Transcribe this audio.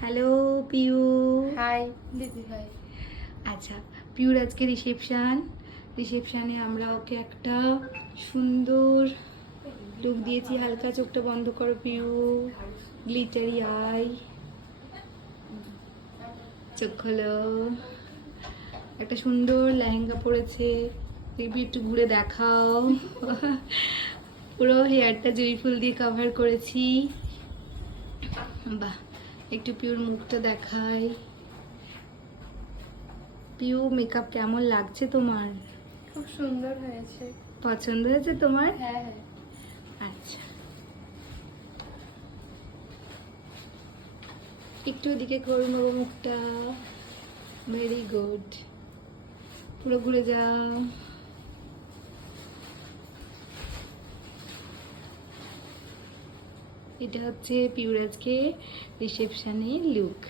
Hello Piu. High দিদি ভাই। আচ্ছা, পিউর আজকে রিসেপশানে আমরা ওকে একটা সুন্দর লুক দিয়েছি। হালকা চোখটা বন্ধ করো পিউ, গ্লিটারি আই, চোখ খোলো। একটা সুন্দর লেহেঙ্গা পরেছে, দেখবি একটু ঘুরে দেখাও। পুরো হেয়ারটা জুঁই ফুল দিয়ে কভার করেছি। বাহ, একটু পিউর মুখটা দেখাই। পিউ, মেকআপ কেমন লাগছে তোমার? খুব সুন্দর হয়েছে। পছন্দ হয়েছে তোমার? হ্যাঁ হ্যাঁ। আচ্ছা, একটু ওদিকে করুন বাবা মুখটা। ভেরি গুড, পুরো ঘুরে যাও। এটা হচ্ছে পিউর আজকে রিসেপশনে লুক।